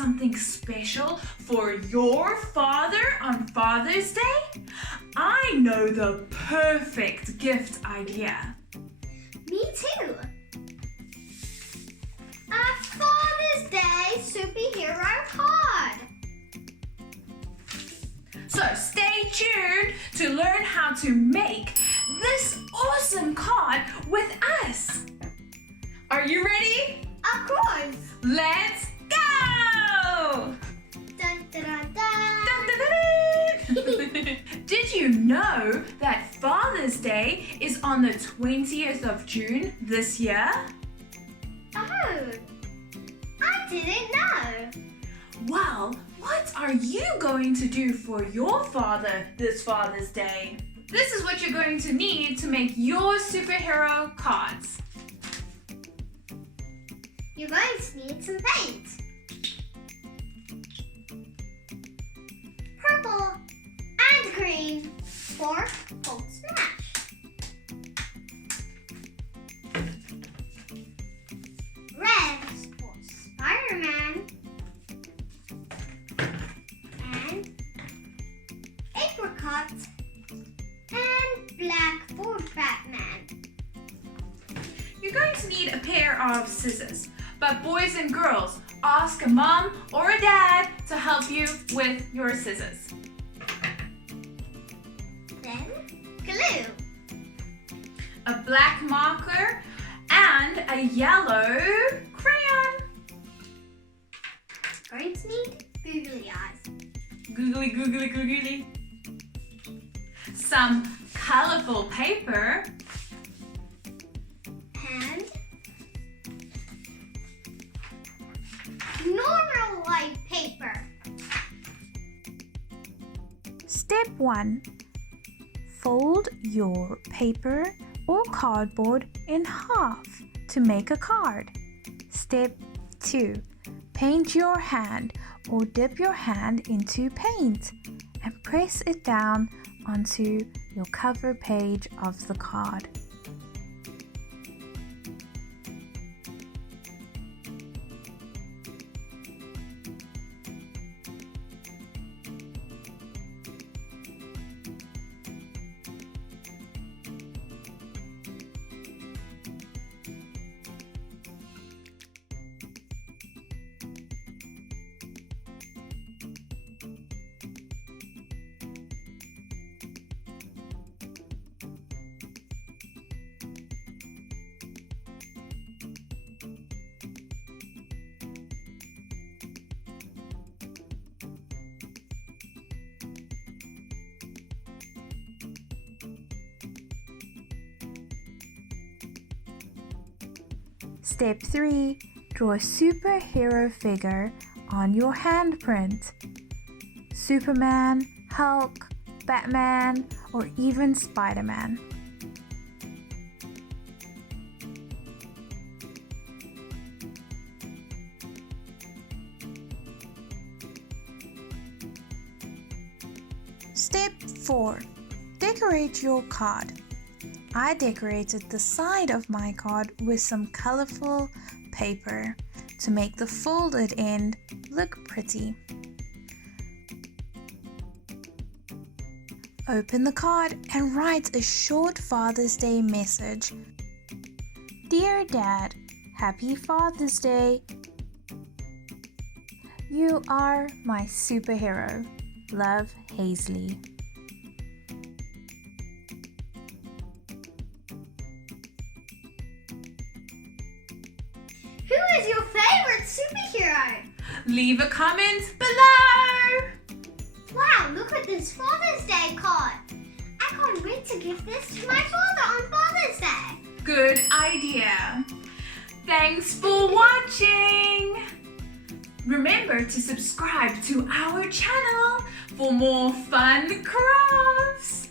something special for your father on Father's Day? I know the perfect gift idea. Me too. A Father's Day superhero card. So stay tuned to learn how to make this awesome card with us. Are you ready? Of course. Let's go! Dun, dun, dun, dun. Dun, dun, dun, dun. Did you know that Father's Day is on the 20th of June this year? Oh, I didn't know. Well, what are you going to do for your father this Father's Day? This is what you're going to need to make your superhero cards. You're going to need some paint. Purple and green for Hulk Smash. Red for Spiderman. And Apricot. And black for Batman. You're going to need a pair of scissors. But boys and girls, ask a mom or a dad to help you with your scissors. Then glue. A black marker and a yellow crayon. Going to need googly eyes. Googly, googly, googly. Some colorful paper. And normal white paper. Step 1. Fold your paper or cardboard in half to make a card. Step 2. Paint your hand or dip your hand into paint and press it down onto your cover page of the card. Step 3. Draw a superhero figure on your handprint. Superman, Hulk, Batman, or even Spiderman. Step 4. Decorate your card. I decorated the side of my card with some colorful paper to make the folded end look pretty. Open the card and write a short Father's Day message. Dear Dad, Happy Father's Day. You are my superhero. Love, Hazley. Who is your favorite superhero? Leave a comment below. Wow, look at this Father's Day card. I can't wait to give this to my father on Father's Day. Good idea. Thanks for watching. Remember to subscribe to our channel for more fun crafts.